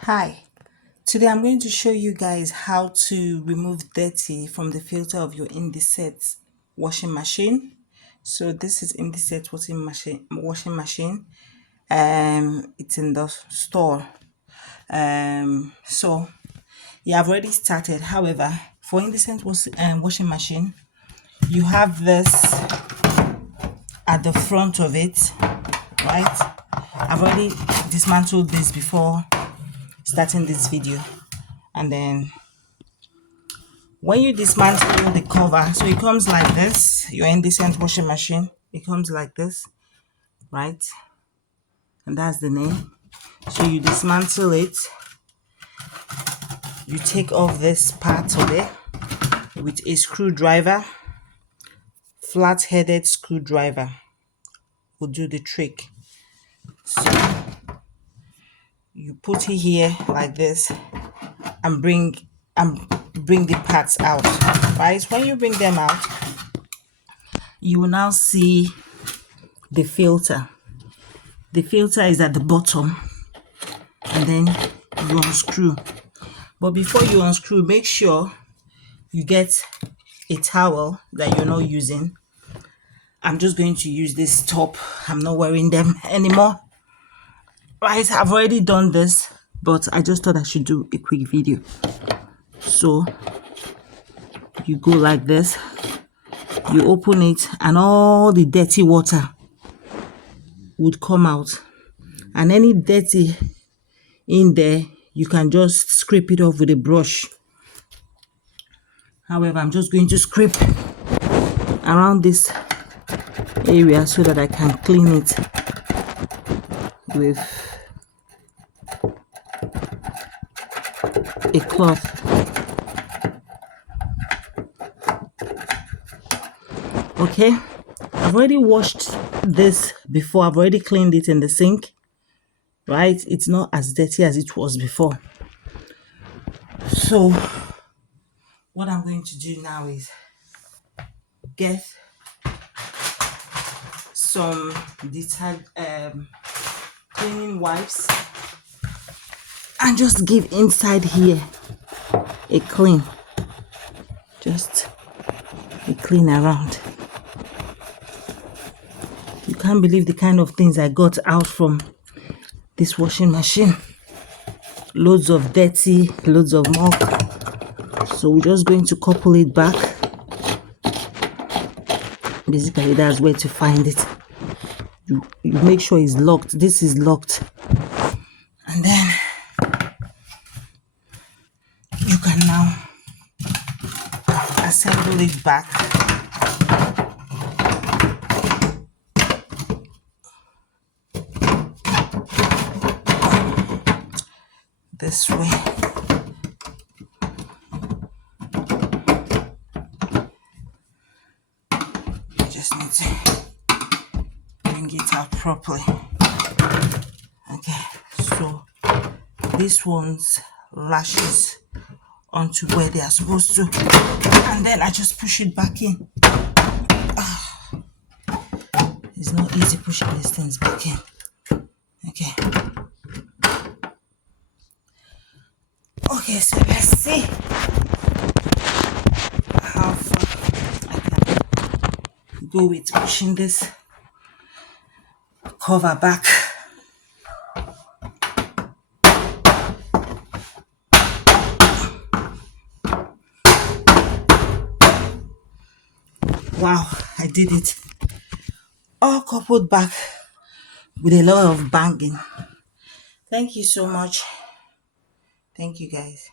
Hi, today I'm going to show you guys how to remove dirty from the filter of your Indesit washing machine. So this is Indesit washing machine. It's in the store. So yeah, I've already started. However, for Indesit washing machine, you have this at the front of it, right? I've already dismantled this before starting this video, and then when you dismantle the cover, so it comes like this, your Indesit washing machine, it comes like this, right? And that's the name. So you dismantle it, you take off this part of it with a screwdriver, flat-headed screwdriver will do the trick. So you put it here like this and bring the parts out, right? When you bring them out, you will now see the filter. The filter is at the bottom, and then you unscrew. But before you unscrew, make sure you get a towel that you're not using. I'm just going to use this top. I'm not wearing them anymore. Right, I've already done this, but I just thought I should do a quick video. So you go like this, you open it, and all the dirty water would come out. And any dirty in there, you can just scrape it off with a brush. However, I'm just going to scrape around this area so that I can clean it with a cloth. Okay, I've already washed this before. I've already cleaned it in the sink, right? It's not as dirty as it was before. So what I'm going to do now is get some cleaning wipes and just give inside here a clean, just a clean around. You can't believe the kind of things I got out from this washing machine. Loads of dirty, loads of muck. So we're just going to couple it back. Basically, that's where to find it. You make sure it's locked. This is locked. And then you can now assemble it back. This way. You just need to bring it out properly. Okay, so this one's lashes onto where they are supposed to, and then I just push it back in. It's not easy pushing these things back in. Okay. Okay, so let's see how far I can go with pushing this cover back. Wow, I did it. All coupled back with a lot of banging. Thank you so much. Thank you guys.